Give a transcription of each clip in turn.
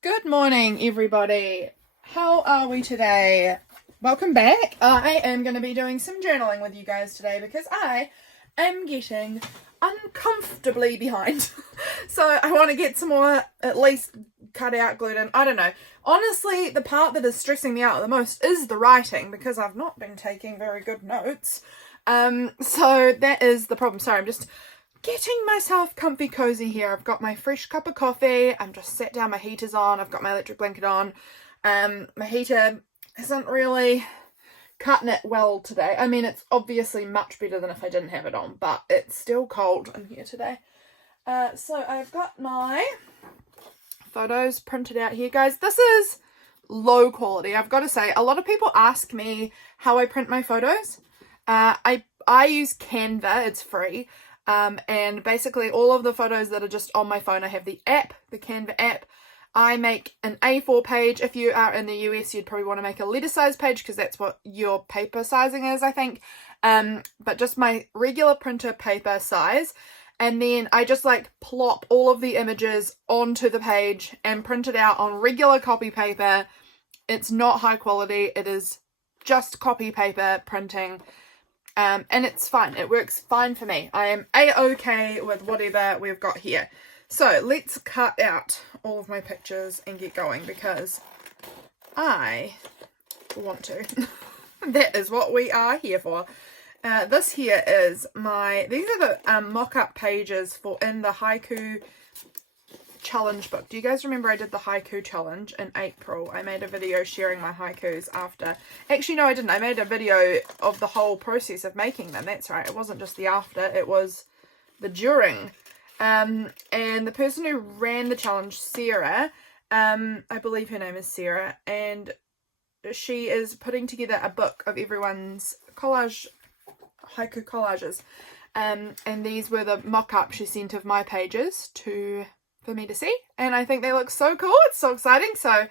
Good morning, everybody. How are we today? Welcome back. I am going to be doing some journaling with you guys today because I am getting uncomfortably behind. So I want to get some more, at least cut out, glued in. I don't know. Honestly, the part that is stressing me out the most is the writing because I've not been taking very good notes. So that is the problem. Sorry, I'm just getting myself comfy cozy here. I've got my fresh cup of coffee. I'm just sat down, my heater's on, I've got my electric blanket on. My heater isn't really cutting it well today. I mean, it's obviously much better than if I didn't have it on, but it's still cold in here today. So I've got my photos printed out here, guys. This is low quality, I've got to say. A lot of people ask me how I print my photos. I use Canva, it's free. And basically all of the photos that are just on my phone, I have the app, the Canva app. I make an A4 page. If you are in the US, you'd probably want to make a letter size page because that's what your paper sizing is, I think. But just my regular printer paper size. And then I just like plop all of the images onto the page and print it out on regular copy paper. It's not high quality. It is just copy paper printing. And it's fine. It works fine for me. I am a-okay with whatever we've got here. So let's cut out all of my pictures and get going because I want to. That is what we are here for. This here is these are the mock-up pages for in the Haiku challenge book. Do you guys remember I did the haiku challenge in April? I made a video sharing my haikus after. Actually, no, I didn't. I made a video of the whole process of making them. That's right. It wasn't just the after, it was the during. And the person who ran the challenge, Sarah, I believe her name is Sarah, and she is putting together a book of everyone's haiku collages. And these were the mock-up she sent of my pages for me to see, and I think they look so cool. It's so exciting. So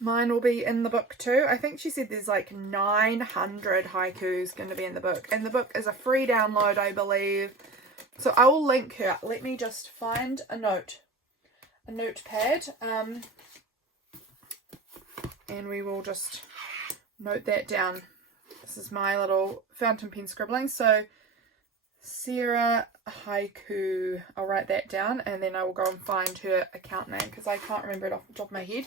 mine will be in the book too. I think she said there's like 900 haikus going to be in the book, and the book is a free download, I believe. So I will link her. Let me just find a notepad, and we will just note that down. This is my little fountain pen scribbling. So Sarah Haiku, I'll write that down, and then I will go and find her account name because I can't remember it off the top of my head.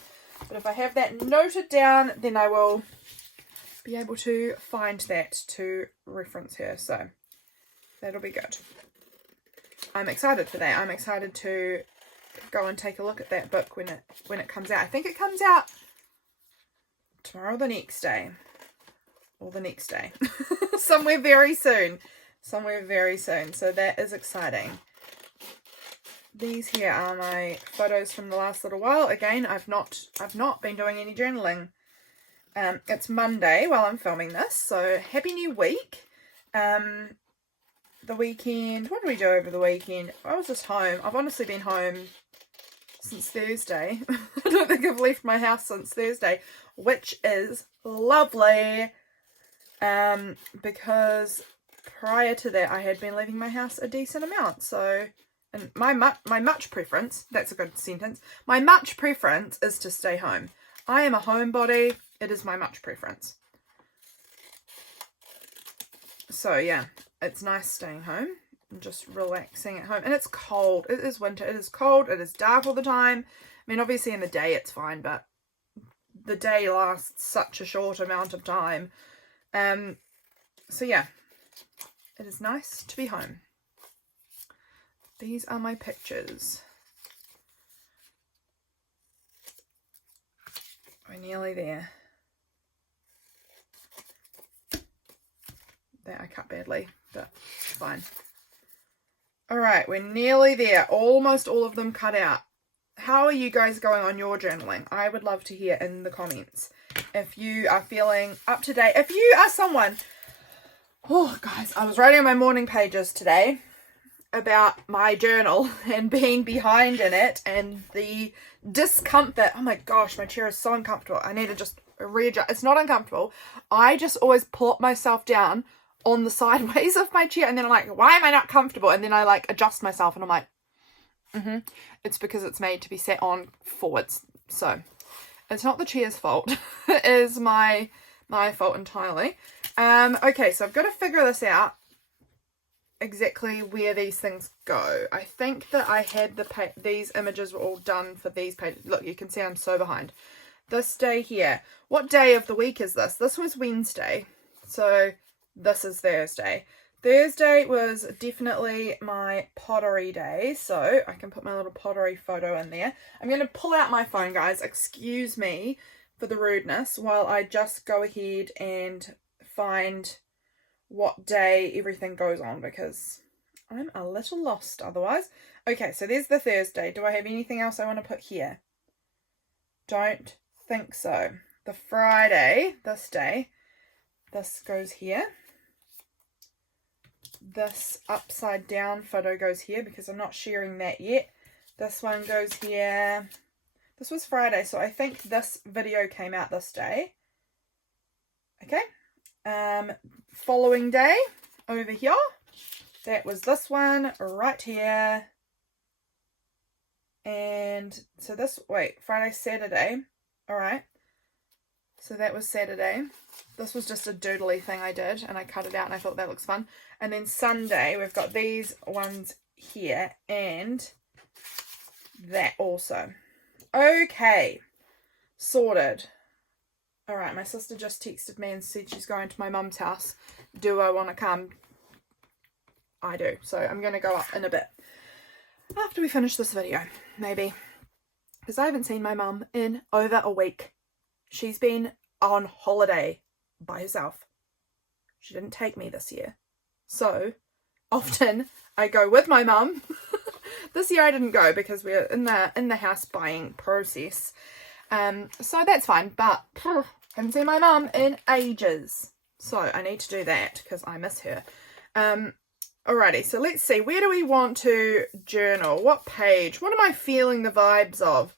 But if I have that noted down, then I will be able to find that to reference her. So that'll be good. I'm excited for that. I'm excited to go and take a look at that book when it comes out. I think it comes out tomorrow or the next day. Or the next day. Somewhere very soon. So that is exciting. These here are my photos from the last little while. Again, I've not been doing any journaling. It's Monday while I'm filming this, so happy new week. The weekend, what did we do over the weekend? I was just home. I've honestly been home since Thursday. I don't think I've left my house since Thursday, which is lovely. Because prior to that, I had been leaving my house a decent amount. So, and my much preference, that's a good sentence, my much preference is to stay home. I am a homebody. It is my much preference. So, yeah, it's nice staying home and just relaxing at home. And it's cold. It is winter. It is cold. It is dark all the time. I mean, obviously in the day it's fine, but the day lasts such a short amount of time. So, yeah. It is nice to be home. These are my pictures. We're nearly there. That I cut badly, but fine. Alright, we're nearly there. Almost all of them cut out. How are you guys going on your journaling? I would love to hear in the comments. If you are feeling up to date. If you are someone... Oh, guys, I was writing my morning pages today about my journal and being behind in it and the discomfort. Oh my gosh, my chair is so uncomfortable. I need to just readjust. It's not uncomfortable. I just always plop myself down on the sideways of my chair and then I'm like, why am I not comfortable? And then I like adjust myself and I'm like, it's because it's made to be sat on forwards. So it's not the chair's fault. It is my fault entirely. Okay, so I've got to figure this out, exactly where these things go. I think that I had these images were all done for these pages. Look, you can see I'm so behind. This day here. What day of the week is this? This was Wednesday. So this is Thursday. Thursday was definitely my pottery day. So I can put my little pottery photo in there. I'm going to pull out my phone, guys. Excuse me for the rudeness while I just go ahead and find what day everything goes on, because I'm a little lost otherwise. Okay, so there's the Thursday. Do I have anything else I want to put here? Don't think so. The Friday, this day, this goes here. This upside down photo goes here because I'm not sharing that yet. This one goes here. This was Friday, so I think this video came out this day. Okay. Following day over here, that was this one right here. And so this, wait, Friday, Saturday. All right. So that was Saturday. This was just a doodly thing I did, and I cut it out, and I thought that looks fun. And then Sunday, we've got these ones here, and that also. Okay. Sorted. All right, my sister just texted me and said she's going to my mum's house. Do I want to come? I do. So I'm going to go up in a bit after we finish this video, maybe. Because I haven't seen my mum in over a week. She's been on holiday by herself. She didn't take me this year. So often I go with my mum. This year I didn't go because we're in the house buying process. So that's fine, but haven't seen my mum in ages. So I need to do that because I miss her. Alrighty, so let's see. Where do we want to journal? What page? What am I feeling the vibes of?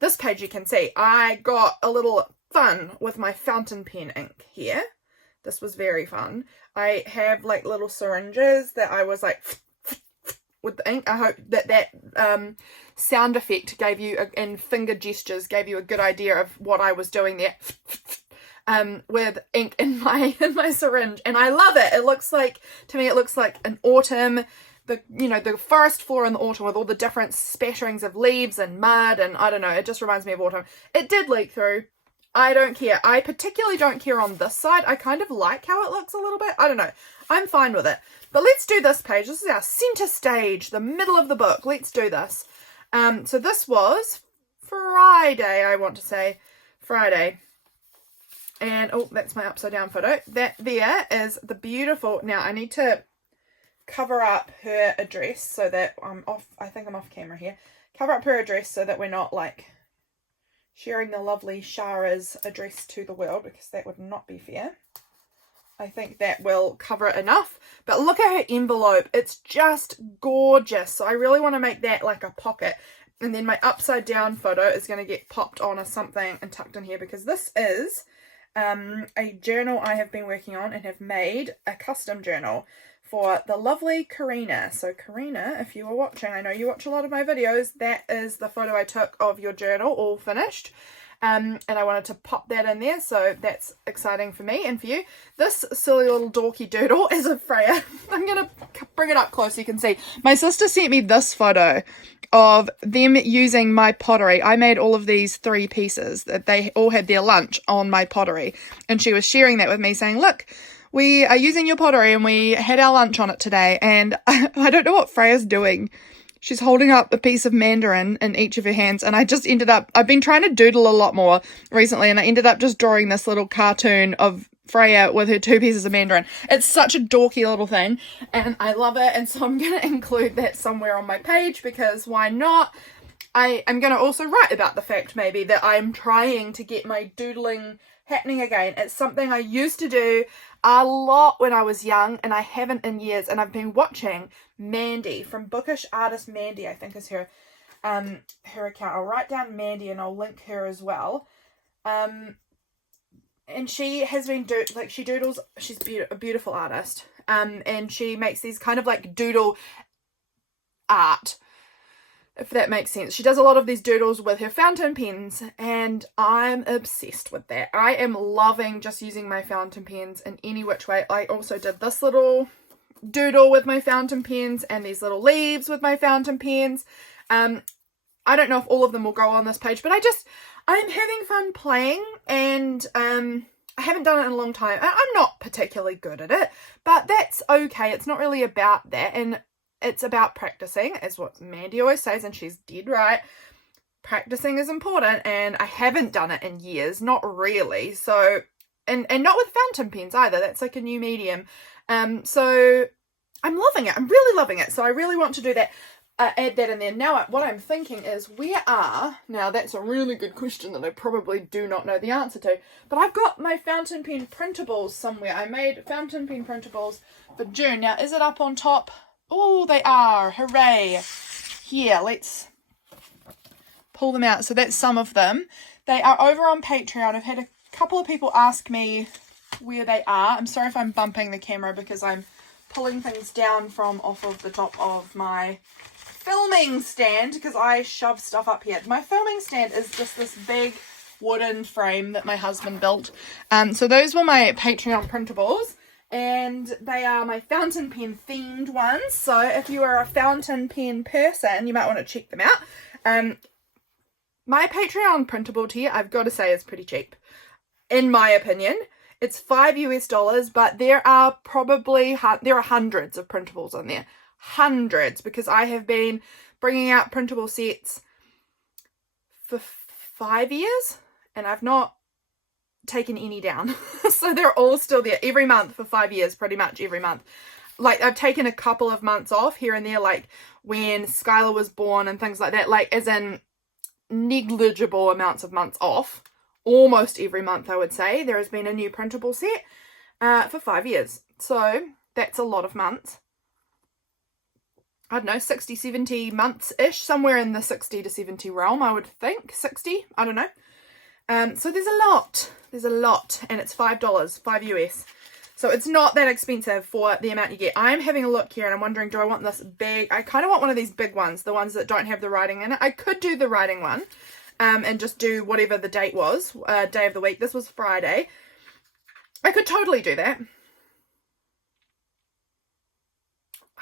This page you can see. I got a little fun with my fountain pen ink here. This was very fun. I have like little syringes that I was like with the ink. I hope that sound effect gave you, and finger gestures gave you a good idea of what I was doing there. With ink in my syringe, and I love it. It looks like, to me, it looks like an autumn, the forest floor in the autumn with all the different spatterings of leaves and mud, and I don't know, it just reminds me of autumn. It did leak through. I don't care. I particularly don't care on this side. I kind of like how it looks a little bit. I don't know. I'm fine with it. But let's do this page. This is our center stage, the middle of the book. Let's do this. So this was Friday, I want to say. Friday. And, oh, that's my upside down photo. That there is the beautiful, now I need to cover up her address so that I'm off, I think I'm off camera here. Cover up her address so that we're not like sharing the lovely Shara's address to the world, because that would not be fair. I think that will cover it enough. But look at her envelope. It's just gorgeous. So I really want to make that like a pocket. And then my upside down photo is going to get popped on as something and tucked in here, because this is a journal I have been working on and have made a custom journal for the lovely Karina. So Karina, if you were watching, I know you watch a lot of my videos, that is the photo I took of your journal all finished. And I wanted to pop that in there, so that's exciting for me and for you. This silly little dorky doodle is a Freya. I'm going to bring it up close so you can see. My sister sent me this photo of them using my pottery. I made all of these 3 pieces that they all had their lunch on my pottery. And she was sharing that with me, saying, look, we are using your pottery and we had our lunch on it today. And I don't know what Freya's doing. She's holding up a piece of mandarin in each of her hands, and I just ended up, I've been trying to doodle a lot more recently, and I ended up just drawing this little cartoon of Freya with her 2 pieces of mandarin. It's such a dorky little thing, and I love it, and so I'm going to include that somewhere on my page, because why not? I am going to also write about the fact maybe that I'm trying to get my doodling happening again. It's something I used to do a lot when I was young, and I haven't in years, and I've been watching Mandy from Bookish Artist Mandy, I think is her account. I'll write down Mandy and I'll link her as well. And she has been she doodles. She's a beautiful artist. And she makes these kind of like doodle art. if that makes sense. She does a lot of these doodles with her fountain pens, and I'm obsessed with that. I am loving just using my fountain pens in any which way. I also did this little doodle with my fountain pens and these little leaves with my fountain pens. I don't know if all of them will go on this page, but I'm having fun playing, and I haven't done it in a long time. I'm not particularly good at it, but that's okay. It's not really about that, and it's about practicing, is what Mandy always says, and she's dead right. Practicing is important, and I haven't done it in years, not really. So, and not with fountain pens either. That's like a new medium. So I'm loving it. I'm really loving it. So I really want to do that. Add that in there. Now, what I'm thinking is, now that's a really good question that I probably do not know the answer to, but I've got my fountain pen printables somewhere. I made fountain pen printables for June. Now, is it up on top? Oh, they are. Hooray. Here, let's pull them out. So that's some of them. They are over on Patreon. I've had a couple of people ask me where they are. I'm sorry if I'm bumping the camera because I'm pulling things down from off of the top of my filming stand because I shove stuff up here. My filming stand is just this big wooden frame that my husband built. So those were my Patreon printables, and they are my fountain pen themed ones. So if you are a fountain pen person, you might want to check them out. My Patreon printable tier, I've got to say, is pretty cheap, in my opinion. It's $5 US, but there are hundreds of printables on there. Hundreds, because I have been bringing out printable sets for 5 years, and I've not taken any down. So they're all still there every month for 5 years, pretty much every month. Like, I've taken a couple of months off here and there, like when Skylar was born and things like that, like as in negligible amounts of months off. Almost every month, I would say, there has been a new printable set for 5 years. So that's a lot of months. I don't know, 60, 70 months-ish, somewhere in the 60 to 70 realm, I would think. 60, I don't know. So there's a lot. There's a lot, and it's $5, $5 US. So it's not that expensive for the amount you get. I'm having a look here, and I'm wondering, do I want this big? I kind of want one of these big ones, the ones that don't have the writing in it. I could do the writing one, and just do whatever the date was, day of the week. This was Friday. I could totally do that.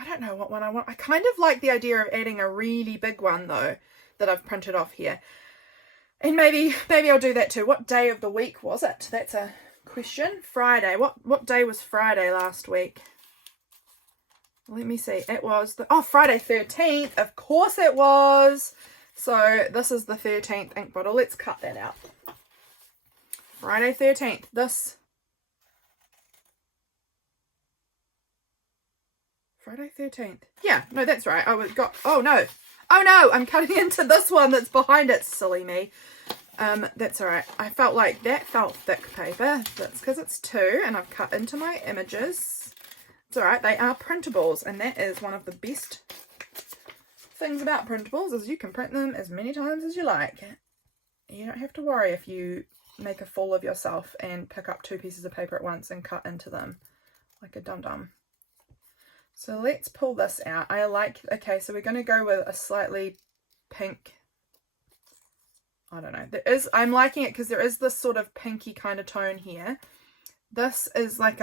I don't know what one I want. I kind of like the idea of adding a really big one, though, that I've printed off here. And maybe I'll do that too. What day of the week was it? That's a question. Friday. What day was Friday last week? Let me see. It was Friday 13th. Of course it was. So this is the 13th ink bottle. Let's cut that out. Friday 13th. Friday 13th. Yeah, no, that's right. Oh no, I'm cutting into this one that's behind it. Silly me. That's all right. I felt like that felt thick paper. That's because it's 2, and I've cut into my images. It's all right. They are printables, and that is one of the best things about printables, is you can print them as many times as you like. You don't have to worry if you make a fool of yourself and pick up 2 pieces of paper at once and cut into them like a dum-dum. So let's pull this out. Okay, so we're going to go with a slightly pink, I don't know. I'm liking it because there is this sort of pinky kind of tone here. This is like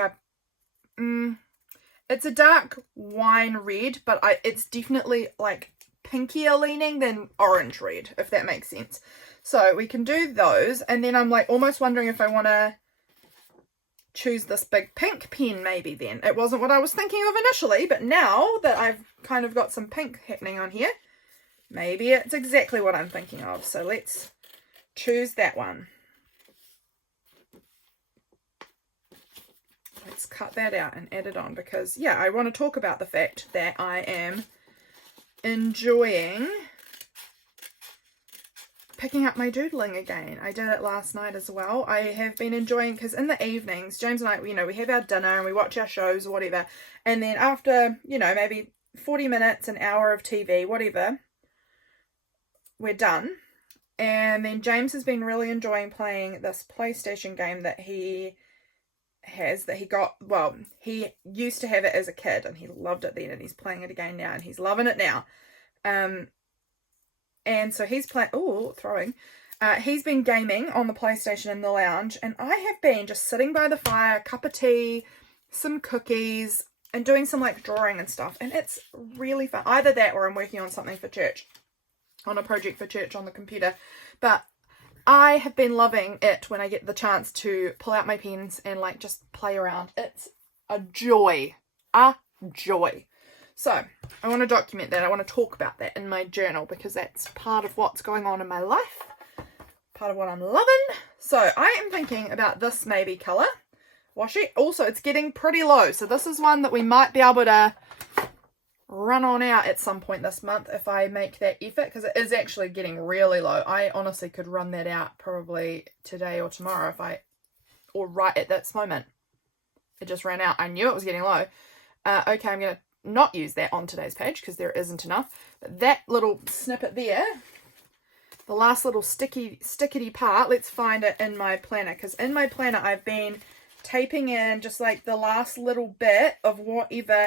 it's a dark wine red, but it's definitely like pinkier leaning than orange red, if that makes sense. So we can do those, and then I'm like almost wondering if I want to choose this big pink pen maybe then. It wasn't what I was thinking of initially, but now that I've kind of got some pink happening on here, maybe it's exactly what I'm thinking of. So let's choose that one. Let's cut that out and add it on because, yeah, I want to talk about the fact that I am enjoying picking up my doodling again. I did it last night as well. I have been enjoying, because in the evenings, James and I, we have our dinner and we watch our shows or whatever, and then after, maybe 40 minutes, an hour of TV, whatever, we're done. And then James has been really enjoying playing this PlayStation game that he used to have it as a kid and he loved it then, and he's playing it again now and he's loving it now. And so he's playing, he's been gaming on the PlayStation in the lounge, and I have been just sitting by the fire, cup of tea, some cookies, and doing some like drawing and stuff, and it's really fun. Either that or I'm working on something for church, on a project for church on the computer. But I have been loving it when I get the chance to pull out my pens and like just play around. It's a joy. A joy. So I want to document that. I want to talk about that in my journal because that's part of what's going on in my life. Part of what I'm loving. So I am thinking about this maybe colour washi. Also, it's getting pretty low. So this is one that we might be able to run on out at some point this month if I make that effort, because it is actually getting really low. I honestly could run that out probably today or tomorrow or right at this moment. It just ran out. I knew it was getting low. Okay, I'm going to not use that on today's page because there isn't enough. But that little snippet there, the last little stickety part, let's find it in my planner, because in my planner I've been taping in just like the last little bit of whatever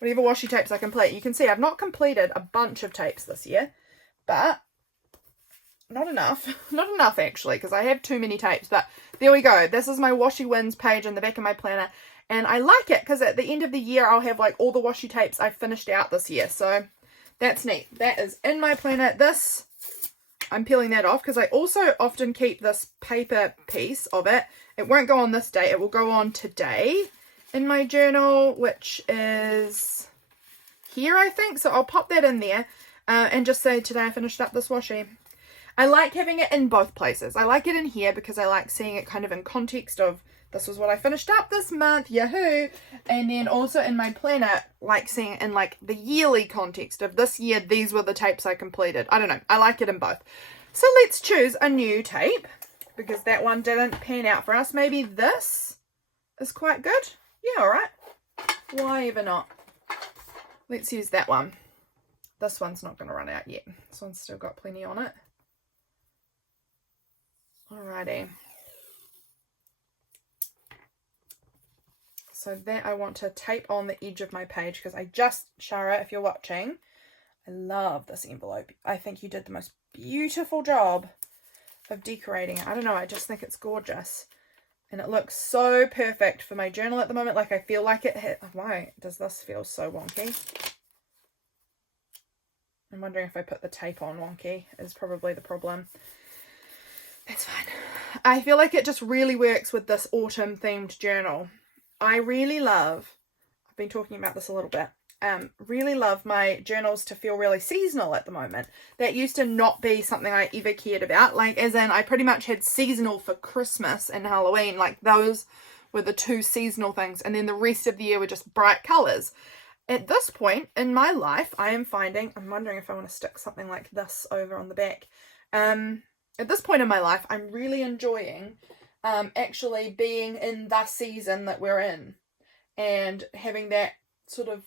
washi tapes I complete. You can see I've not completed a bunch of tapes this year, but not enough actually, because I have too many tapes. But there we go. This is my washi wins page in the back of my planner. And I like it because at the end of the year, I'll have like all the washi tapes I finished out this year. So that's neat. That is in my planner. This, I'm peeling that off because I also often keep this paper piece of it. It won't go on this day. It will go on today in my journal, which is here, I think. So I'll pop that in there and just say today I finished up this washi. I like having it in both places. I like it in here because I like seeing it kind of in context of this was what I finished up this month, yahoo! And then also in my planner, like seeing it in like the yearly context of this year, these were the tapes I completed. I don't know, I like it in both. So let's choose a new tape, because that one didn't pan out for us. Maybe this is quite good. Yeah, alright. Why ever not? Let's use that one. This one's not going to run out yet. This one's still got plenty on it. Alrighty. So that I want to tape on the edge of my page because Shara, if you're watching, I love this envelope. I think you did the most beautiful job of decorating it. I don't know, I just think it's gorgeous. And it looks so perfect for my journal at the moment. Like I feel like it hit. Why does this feel so wonky? I'm wondering if I put the tape on wonky is probably the problem. That's fine. I feel like it just really works with this autumn themed journal. I really love, I've been talking about this a little bit, really love my journals to feel really seasonal at the moment. That used to not be something I ever cared about. Like as in I pretty much had seasonal for Christmas and Halloween. Like those were the two seasonal things. And then the rest of the year were just bright colours. At this point in my life, I'm wondering if I want to stick something like this over on the back. At this point in my life, I'm really enjoying actually being in the season that we're in and having that sort of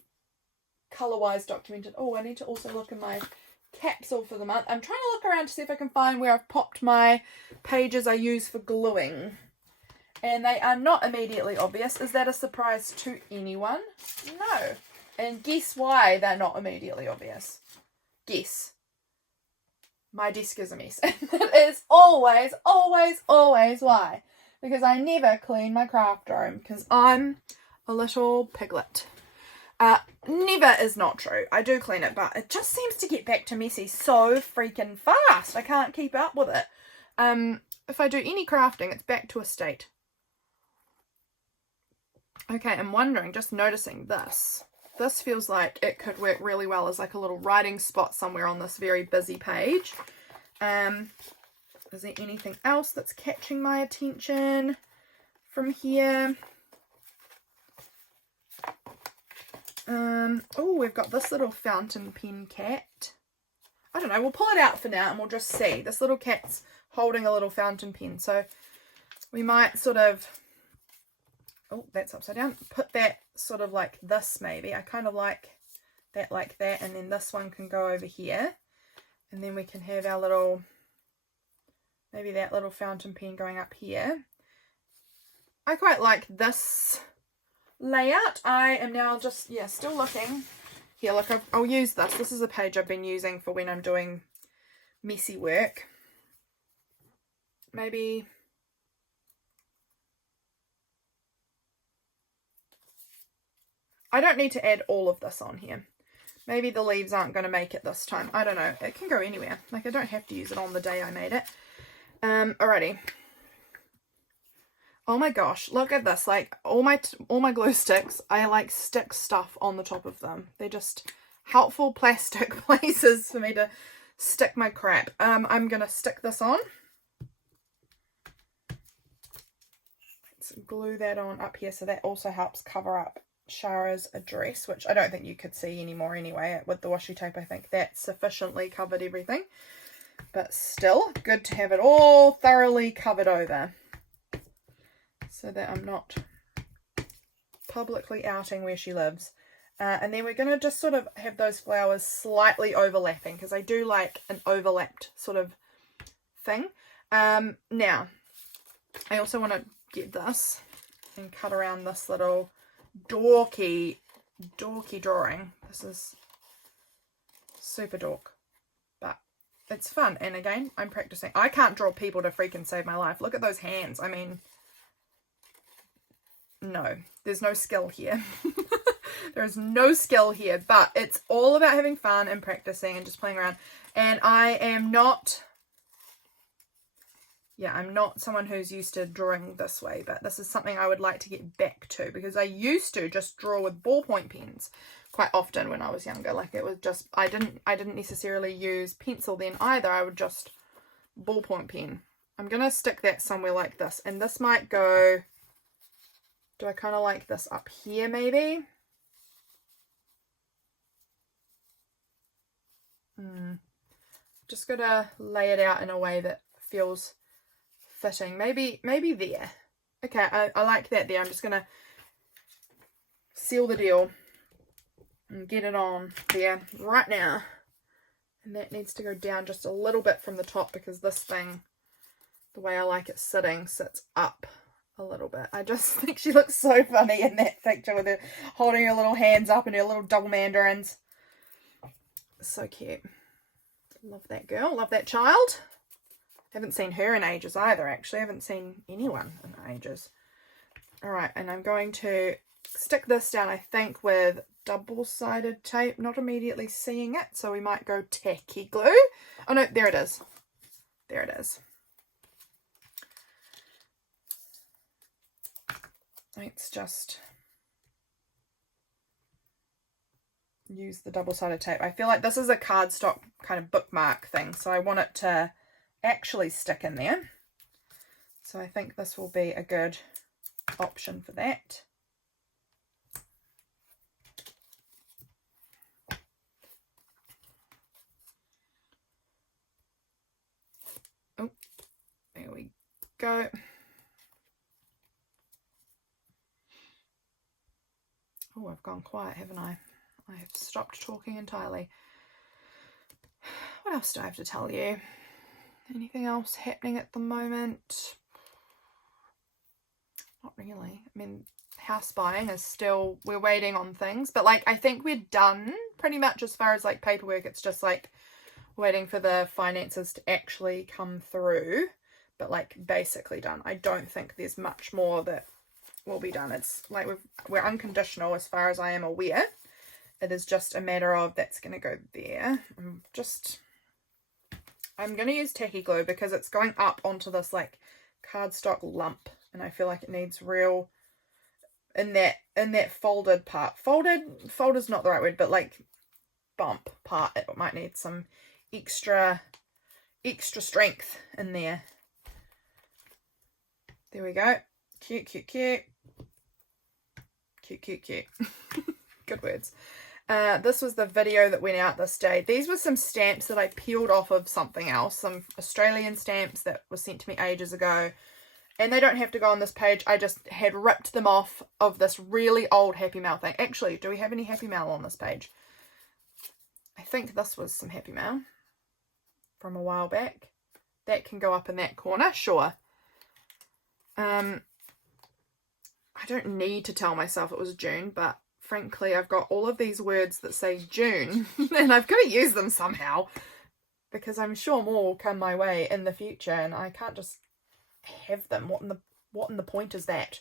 colour-wise documented. Oh, I need to also look in my capsule for the month. I'm trying to look around to see if I can find where I've popped my pages I use for gluing. And they are not immediately obvious. Is that a surprise to anyone? No. And guess why they're not immediately obvious? Guess. My desk is a mess. That is always, always, always why. Because I never clean my craft room because I'm a little piglet. Never is not true. I do clean it, but it just seems to get back to messy so freaking fast. I can't keep up with it. If I do any crafting, it's back to a state. Okay, I'm wondering, just noticing this. This feels like it could work really well as like a little writing spot somewhere on this very busy page. Is there anything else that's catching my attention from here? Oh, we've got this little fountain pen cat. I don't know, we'll pull it out for now and we'll just see. This little cat's holding a little fountain pen. So we might sort of, oh, that's upside down. Put that sort of like this maybe. I kind of like that. And then this one can go over here. And then we can have our little, maybe that little fountain pen going up here. I quite like this layout. I am now just, still looking. Here, look, I'll use this. This is a page I've been using for when I'm doing messy work. Maybe I don't need to add all of this on here. Maybe the leaves aren't going to make it this time. I don't know. It can go anywhere. Like, I don't have to use it on the day I made it. Alrighty. Oh my gosh, look at this. Like, all my glue sticks, I like stick stuff on the top of them. They're just helpful plastic places for me to stick my crap. I'm going to stick this on. Let's glue that on up here, so that also helps cover up Shara's address, which I don't think you could see anymore anyway with the washi tape. I think that sufficiently covered everything, but still good to have it all thoroughly covered over so that I'm not publicly outing where she lives. And then we're going to just sort of have those flowers slightly overlapping, because I do like an overlapped sort of thing. Now I also want to get this and cut around this little dorky drawing. This is super dork, but it's fun. And again, I'm practicing. I can't draw people to freaking save my life. Look at those hands. I mean, no, there's no skill here. There's no skill here, but it's all about having fun and practicing and just playing around. And I am not, I'm not someone who's used to drawing this way, but this is something I would like to get back to, because I used to just draw with ballpoint pens quite often when I was younger. Like, it was just, I didn't necessarily use pencil then either. I would just ballpoint pen. I'm going to stick that somewhere like this, and this might go, do I kind of like this up here maybe? Just got to lay it out in a way that feels fitting. Maybe there. Okay, I like that there. I'm just going to seal the deal and get it on there right now. And that needs to go down just a little bit from the top, because this thing, the way I like it sitting, sits up a little bit. I just think she looks so funny in that picture with her holding her little hands up and her little double mandarins. So cute. Love that girl. Love that child. Haven't seen her in ages either, actually. I haven't seen anyone in ages. Alright, and I'm going to stick this down, I think, with double-sided tape. Not immediately seeing it, so we might go tacky glue. Oh no, there it is. There it is. Let's just use the double-sided tape. I feel like this is a cardstock kind of bookmark thing, so I want it to actually stick in there. So I think this will be a good option for that. Oh, there we go. Oh, I've gone quiet, haven't I? I have stopped talking entirely. What else do I have to tell you? Anything else happening at the moment? Not really. I mean, house buying is still, we're waiting on things, but like, I think we're done pretty much as far as like paperwork. It's just like waiting for the finances to actually come through, but like basically done. I don't think there's much more that will be done. It's like we're unconditional as far as I am aware. It is just a matter of that's going to go there. I'm going to use tacky glue because it's going up onto this like cardstock lump, and I feel like it needs real in that folded part. Fold is not the right word, but like bump part, it might need some extra strength in there. There we go. Cute, cute, cute. Cute, cute, cute. Good words. This was the video that went out this day. These were some stamps that I peeled off of something else. Some Australian stamps that were sent to me ages ago. And they don't have to go on this page. I just had ripped them off of this really old Happy Mail thing. Actually, do we have any Happy Mail on this page? I think this was some Happy Mail from a while back. That can go up in that corner, sure. I don't need to tell myself it was June, but frankly, I've got all of these words that say June, and I've got to use them somehow. because I'm sure more will come my way in the future, and I can't just have them. What in the point is that?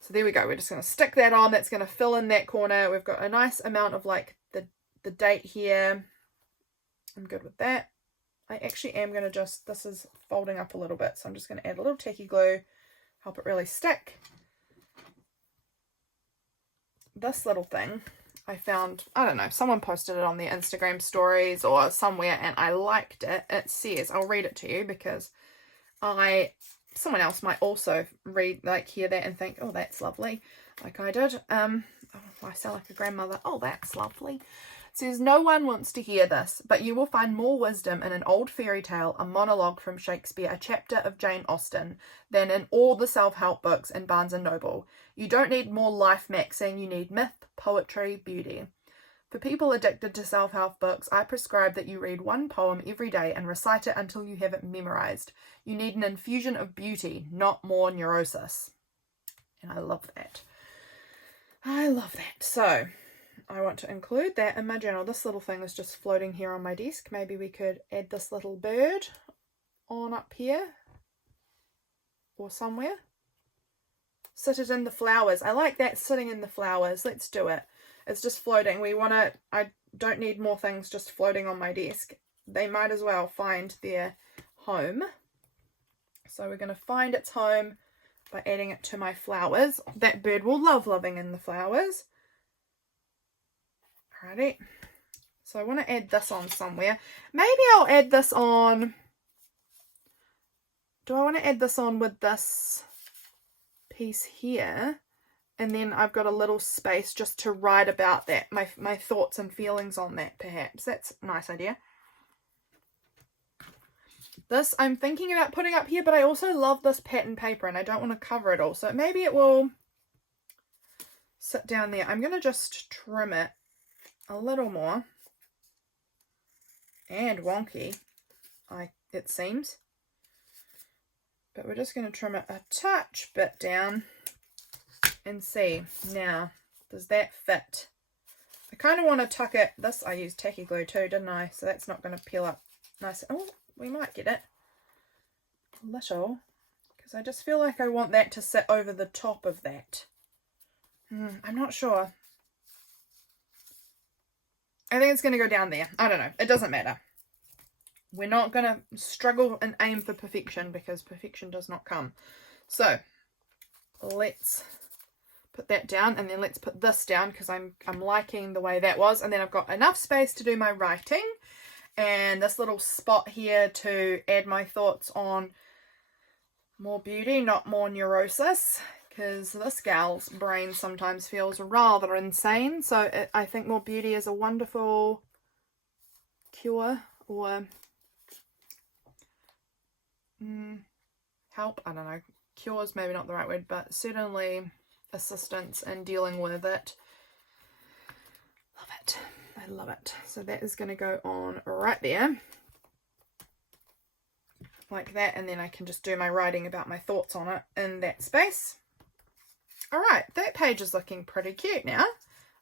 So there we go. We're just going to stick that on. That's going to fill in that corner. We've got a nice amount of like the date here. I'm good with that. I actually am going to just, this is folding up a little bit, so I'm just going to add a little tacky glue, help it really stick. This little thing I found, I don't know, someone posted it on their Instagram stories or somewhere, and I liked it. It says, I'll read it to you because someone else might also hear that and think, oh, that's lovely, like I did. Oh, I sound like a grandmother. Oh, that's lovely. It says, no one wants to hear this, but you will find more wisdom in an old fairy tale, a monologue from Shakespeare, a chapter of Jane Austen, than in all the self-help books in Barnes & Noble. You don't need more life maxing, you need myth, poetry, beauty. For people addicted to self-help books, I prescribe that you read one poem every day and recite it until you have it memorized. You need an infusion of beauty, not more neurosis. And I love that. I love that. So I want to include that in my journal. This little thing is just floating here on my desk. Maybe we could add this little bird on up here or somewhere. Sit it in the flowers. I like that, sitting in the flowers. Let's do it. It's just floating. I don't need more things just floating on my desk. They might as well find their home. So we're going to find its home by adding it to my flowers. That bird will love living in the flowers. Alrighty. So I want to add this on somewhere. Maybe I'll add this on. Do I want to add this on with this piece here? And then I've got a little space just to write about that, my thoughts and feelings on that, perhaps. That's a nice idea. This I'm thinking about putting up here, but I also love this pattern paper and I don't want to cover it all. So maybe it will sit down there. I'm going to just trim it a little more. And wonky, it seems. But we're just going to trim it a touch bit down and see. Now, does that fit? I kind of want to tuck it. This, I used tacky glue too, didn't I? So that's not going to peel up nice. Oh, we might get it a little, because I just feel like I want that to sit over the top of that. I'm not sure. I think it's going to go down there. I don't know. It doesn't matter. We're not going to struggle and aim for perfection, because perfection does not come. So let's put that down, and then let's put this down, because I'm liking the way that was. And then I've got enough space to do my writing, and this little spot here to add my thoughts on more beauty, not more neurosis, because this gal's brain sometimes feels rather insane. So I think more beauty is a wonderful cure, or help. I don't know. Cure is maybe not the right word, but certainly assistance in dealing with it. Love it. I love it. So that is going to go on right there. Like that, and then I can just do my writing about my thoughts on it in that space. Alright, that page is looking pretty cute now.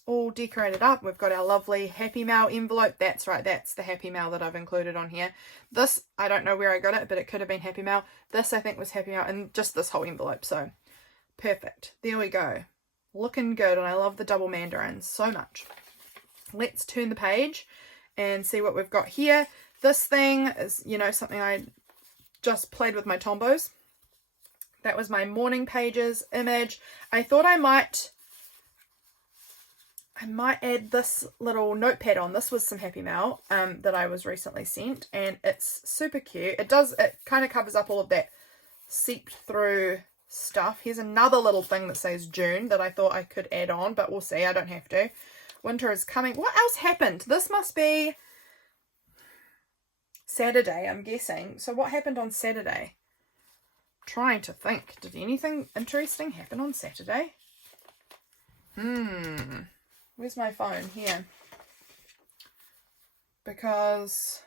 All decorated up. We've got our lovely Happy Mail envelope. That's right, that's the Happy Mail that I've included on here. This, I don't know where I got it, but it could have been Happy Mail. This, I think, was Happy Mail, and just this whole envelope. So, perfect. There we go. Looking good, and I love the double mandarins so much. Let's turn the page and see what we've got here. This thing is, you know, something I just played with my Tombos. That was my morning pages image. I thought I might add this little notepad on. This was some Happy Mail that I was recently sent, and it's super cute. It kind of covers up all of that seeped through stuff. Here's another little thing that says June that I thought I could add on, but we'll see. I don't have to. Winter is coming. What else happened? This must be Saturday, I'm guessing. So what happened on Saturday? Trying to think. Did anything interesting happen on Saturday? Where's my phone? Here. Because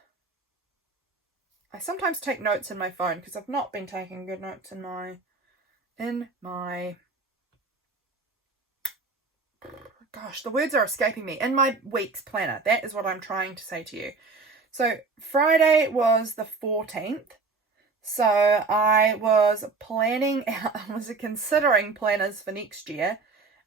I sometimes take notes in my phone, because I've not been taking good notes in my gosh, the words are escaping me. In my week's planner. That is what I'm trying to say to you. So Friday was the 14th. So I was planning out, I was considering planners for next year.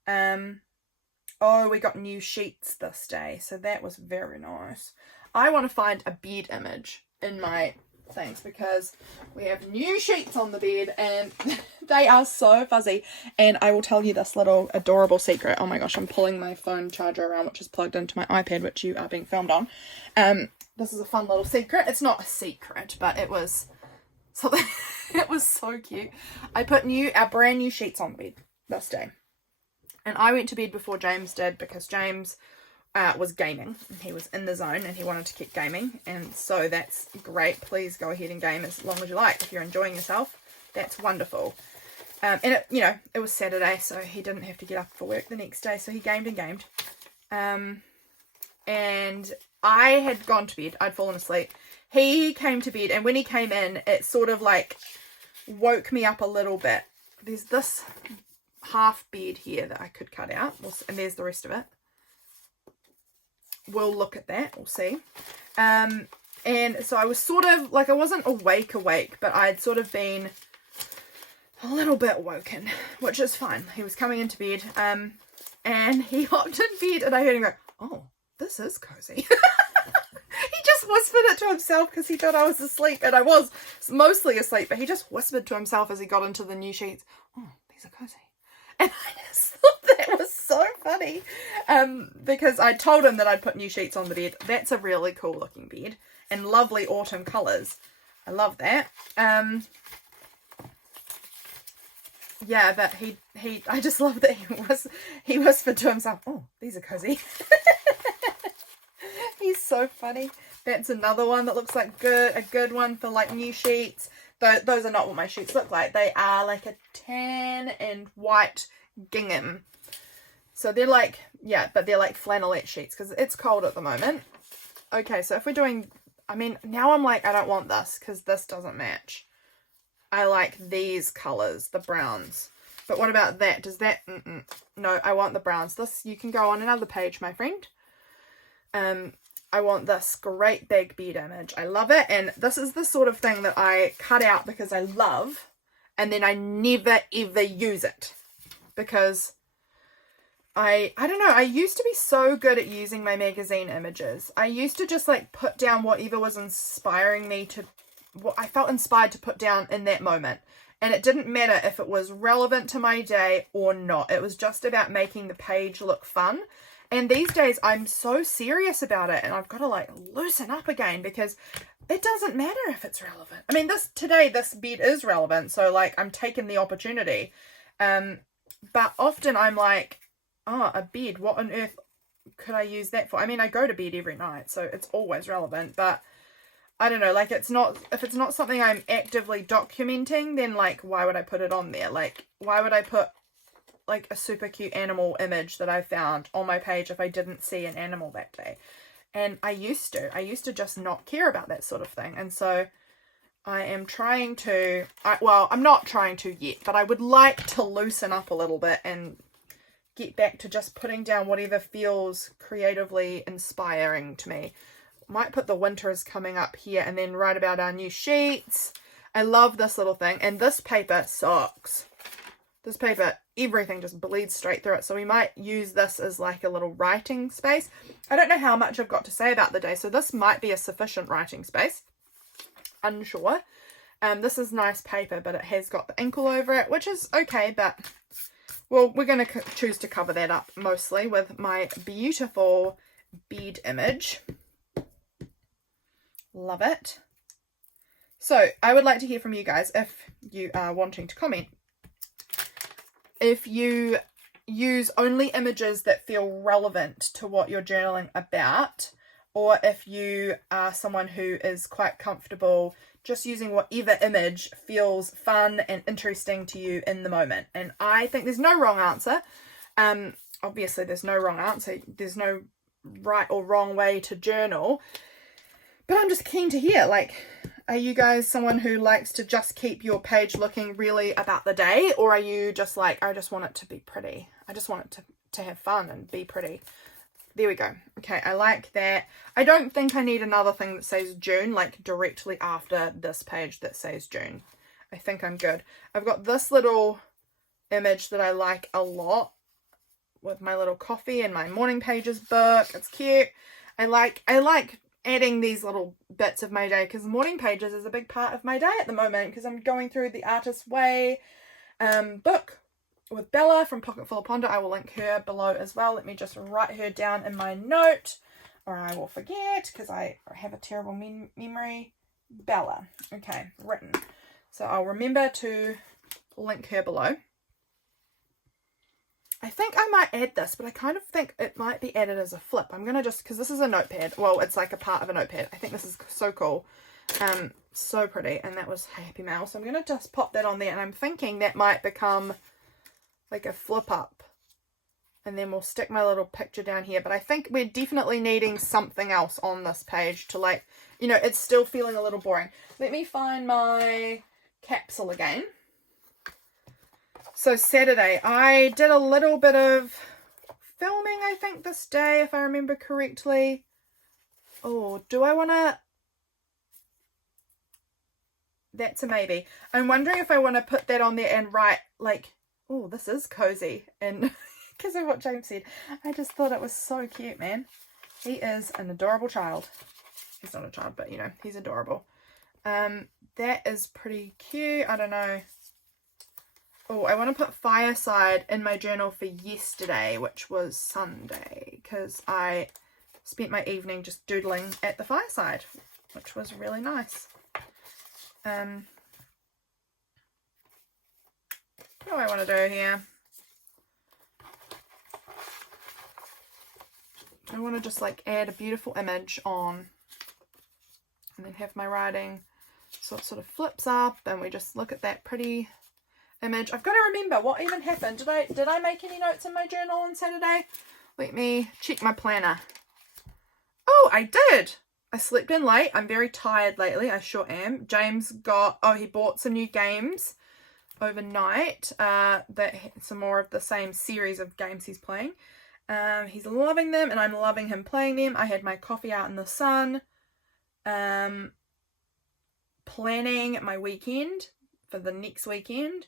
Oh, we got new sheets this day, so that was very nice. I want to find a bed image in my things because we have new sheets on the bed and they are so fuzzy. And I will tell you this little adorable secret. Oh my gosh, I'm pulling my phone charger around, which is plugged into my iPad, which you are being filmed on. This is a fun little secret. It's not a secret, but it was something. It was so cute. I put our brand new sheets on the bed this day. And I went to bed before James did because James was gaming. He was in the zone and he wanted to keep gaming. And so that's great. Please go ahead and game as long as you like. If you're enjoying yourself, that's wonderful. And it was Saturday, so he didn't have to get up for work the next day. So he gamed and gamed. And I had gone to bed. I'd fallen asleep. He came to bed, and when he came in, it sort of like woke me up a little bit. There's this half bed here that I could cut out, and there's the rest of it. We'll look at that, we'll see. And so I was sort of like, I wasn't awake, but I'd sort of been a little bit woken, which is fine. He was coming into bed, and he hopped in bed, and I heard him go, "Oh, this is cozy." He just whispered it to himself because he thought I was asleep, and I was mostly asleep, but he just whispered to himself as he got into the new sheets, "Oh, these are cozy." And I just thought that was so funny, because I told him that I'd put new sheets on the bed. That's a really cool looking bed and lovely autumn colours. I love that. Yeah, but I just love that he whispered to himself, "Oh, these are cozy." He's so funny. That's another one that looks like a good one for like new sheets. Those are not what my sheets look like. They are like a tan and white gingham. So they're like, yeah, but they're like flannelette sheets because it's cold at the moment. Okay, so if we're doing, I mean, now I'm like, I don't want this because this doesn't match. I like these colours, the browns. But what about that? Does that, no, I want the browns. This, you can go on another page, my friend. I want this great big bed image. I love it. And this is the sort of thing that I cut out because I love, and then I never ever use it because I don't know, I used to be so good at using my magazine images. I used to just like put down whatever was inspiring me to, what I felt inspired to put down in that moment. And it didn't matter if it was relevant to my day or not. It was just about making the page look fun. And these days I'm so serious about it, and I've got to like loosen up again because it doesn't matter if it's relevant. I mean, this bed is relevant, so like I'm taking the opportunity. But often I'm like, oh, a bed, what on earth could I use that for? I mean, I go to bed every night, so it's always relevant, but I don't know, like if it's not something I'm actively documenting, then like why would I put it on there? Like why would I put like a super cute animal image that I found on my page if I didn't see an animal that day? And I used to just not care about that sort of thing. And so I am trying to, I'm not trying to yet, but I would like to loosen up a little bit and get back to just putting down whatever feels creatively inspiring to me. Might put the winter is coming up here and then write about our new sheets. I love this little thing, and this paper sucks. This paper, everything just bleeds straight through it. So we might use this as like a little writing space. I don't know how much I've got to say about the day, so this might be a sufficient writing space. Unsure. This is nice paper, but it has got the ink all over it, which is okay, but well, we're going to choose to cover that up mostly with my beautiful bed image. Love it. So I would like to hear from you guys if you are wanting to comment. If you use only images that feel relevant to what you're journaling about, or if you are someone who is quite comfortable just using whatever image feels fun and interesting to you in the moment. And I think there's no wrong answer. Obviously there's no wrong answer. There's no right or wrong way to journal. But I'm just keen to hear, like, are you guys someone who likes to just keep your page looking really about the day? Or are you just like, I just want it to be pretty. I just want it to have fun and be pretty. There we go. Okay, I like that. I don't think I need another thing that says June, like directly after this page that says June. I think I'm good. I've got this little image that I like a lot with my little coffee and my morning pages book. It's cute. I like adding these little bits of my day because morning pages is a big part of my day at the moment because I'm going through the Artist's Way book with Bella from Pocket Full of Ponder. I will link her below as well. Let me just write her down in my note or I will forget because I have a terrible memory. Bella. Okay, written. So I'll remember to link her below. I think I might add this, but I kind of think it might be added as a flip. I'm going to just, because this is a notepad. Well, it's like a part of a notepad. I think this is so cool. So pretty. And that was Happy Mail. So I'm going to just pop that on there. And I'm thinking that might become like a flip up. And then we'll stick my little picture down here. But I think we're definitely needing something else on this page to like, you know, it's still feeling a little boring. Let me find my capsule again. So Saturday, I did a little bit of filming, I think, this day, if I remember correctly. Oh, do I want to... That's a maybe. I'm wondering if I want to put that on there and write, like, oh, this is cozy. And because of what James said, I just thought it was so cute, man. He is an adorable child. He's not a child, but, you know, he's adorable. That is pretty cute. I don't know. Oh, I want to put fireside in my journal for yesterday, which was Sunday, because I spent my evening just doodling at the fireside, which was really nice. What do I want to do here? I want to just like add a beautiful image on and then have my writing so it sort of flips up and we just look at that pretty image. I've got to remember what even happened. Did I make any notes in my journal on Saturday? Let me check my planner. Oh, I did. I slept in late. I'm very tired lately. I sure am. James he bought some new games overnight. Some more of the same series of games he's playing. He's loving them and I'm loving him playing them. I had my coffee out in the sun. Planning my weekend for the next weekend.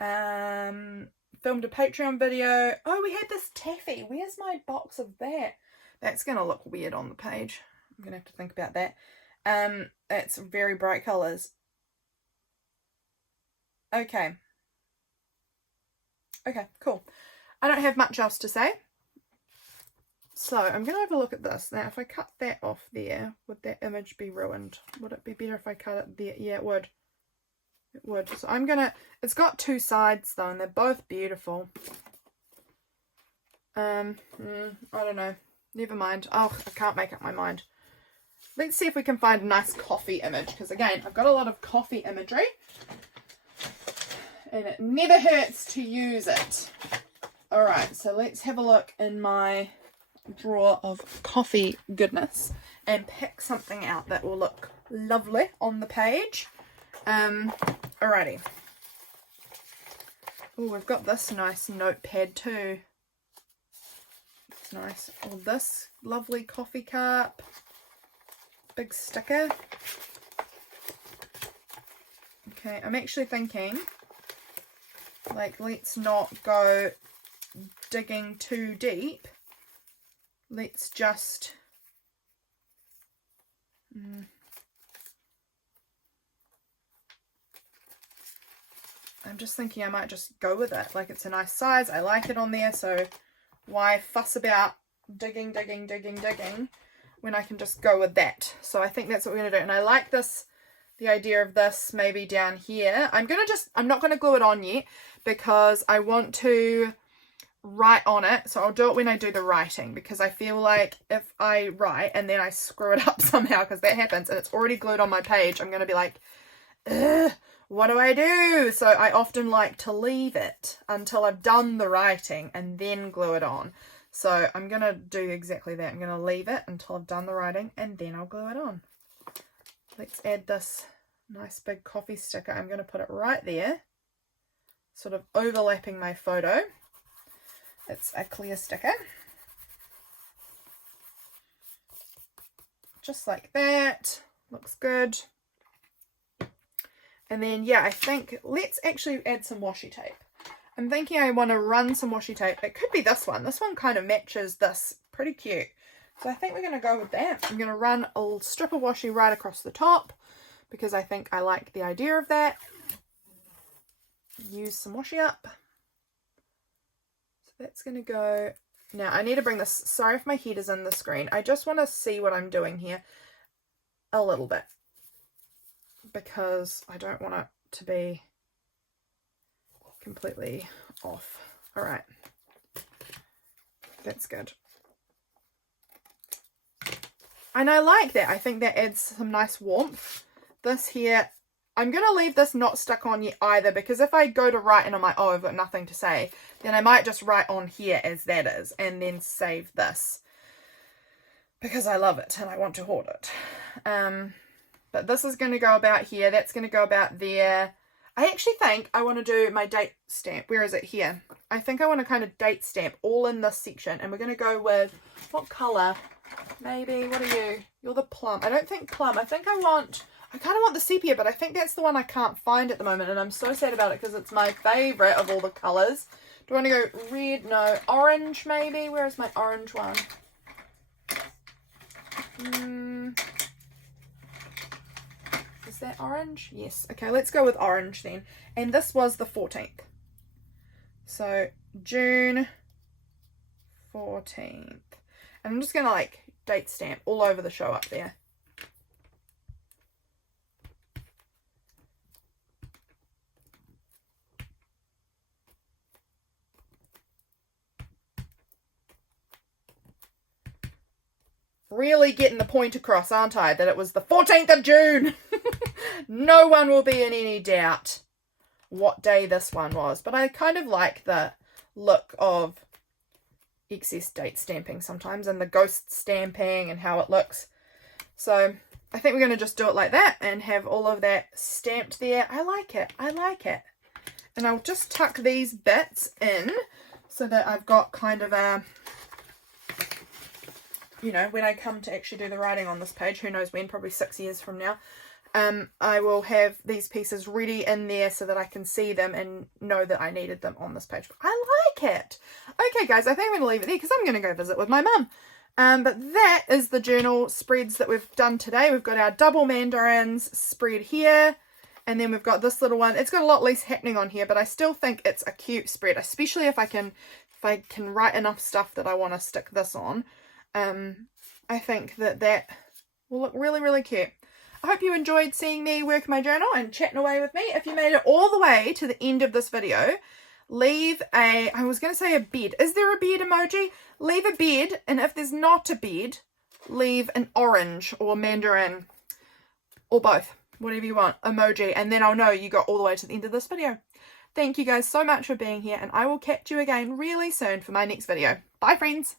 Filmed a Patreon video. Oh, we had this taffy. Where's my box of that? That's gonna look weird on the page. I'm gonna have to think about that. It's very bright colours. Okay, cool. I don't have much else to say. So I'm gonna have a look at this. Now if I cut that off there, would that image be ruined? Would it be better if I cut it there? Yeah, it would. It would. So I'm gonna, it's got two sides though and they're both beautiful. I don't know. Never mind. Oh, I can't make up my mind. Let's see if we can find a nice coffee image because again, I've got a lot of coffee imagery and it never hurts to use it. Alright, so let's have a look in my drawer of coffee goodness and pick something out that will look lovely on the page. Alrighty. Oh, we've got this nice notepad too. It's nice. Oh, this lovely coffee cup. Big sticker. Okay, I'm actually thinking, like, let's not go digging too deep. Let's just... I'm just thinking I might just go with it. Like, it's a nice size. I like it on there, so why fuss about digging when I can just go with that? So I think that's what we're going to do. And I like this, the idea of this maybe down here. I'm not going to glue it on yet because I want to write on it. So I'll do it when I do the writing because I feel like if I write and then I screw it up somehow, because that happens and it's already glued on my page, I'm going to be like, ugh, what do I do? So I often like to leave it until I've done the writing and then glue it on. So I'm going to do exactly that. I'm going to leave it until I've done the writing and then I'll glue it on. Let's add this nice big coffee sticker. I'm going to put it right there, sort of overlapping my photo. It's a clear sticker. just like that. Looks good. And then, yeah, I think let's actually add some washi tape. I'm thinking I want to run some washi tape. It could be this one. This one kind of matches this. Pretty cute. So I think we're going to go with that. I'm going to run a strip of washi right across the top because I think I like the idea of that. Use some washi up. So that's going to go. Now I need to bring this. Sorry if my head is in the screen. I just want to see what I'm doing here a little bit, because I don't want it to be completely off. All right, that's good. And I like that. I think that adds some nice warmth. This here, I'm going to leave this not stuck on yet either, because if I go to write and I'm like, oh, I've got nothing to say, then I might just write on here as that is and then save this because I love it and I want to hoard it. But this is going to go about here. That's going to go about there. I actually think I want to do my date stamp. Where is it? Here. I think I want to kind of date stamp all in this section. And we're going to go with, what colour? Maybe, what are you? You're the plum. I don't think plum. I think I kind of want the sepia, but I think that's the one I can't find at the moment. And I'm so sad about it because it's my favourite of all the colours. Do I want to go red? No. Orange, maybe? Where is my orange one? Is that orange? Yes. Okay, let's go with orange then. And this was the 14th. So, June 14th. And I'm just going to like date stamp all over the show up there. Really getting the point across, aren't I? That it was the 14th of June. No one will be in any doubt what day this one was. But I kind of like the look of excess date stamping sometimes and the ghost stamping and how it looks. So I think we're going to just do it like that and have all of that stamped there. I like it. I like it. And I'll just tuck these bits in so that I've got kind of a, you know, when I come to actually do the writing on this page, who knows when, probably 6 years from now, I will have these pieces ready in there so that I can see them and know that I needed them on this page. I like it. Okay, guys, I think I'm going to leave it there because I'm going to go visit with my mum. But that is the journal spreads that we've done today. We've got our double mandarins spread here, and then we've got this little one. It's got a lot less happening on here, but I still think it's a cute spread, especially if I can write enough stuff that I want to stick this on. I think that will look really, really cute. I hope you enjoyed seeing me work my journal and chatting away with me. If you made it all the way to the end of this video, leave I was going to say a bed. Is there a bed emoji? Leave a bed, and if there's not a bed, leave an orange or mandarin or both, whatever you want, emoji, and then I'll know you got all the way to the end of this video. Thank you guys so much for being here, and I will catch you again really soon for my next video. Bye, friends.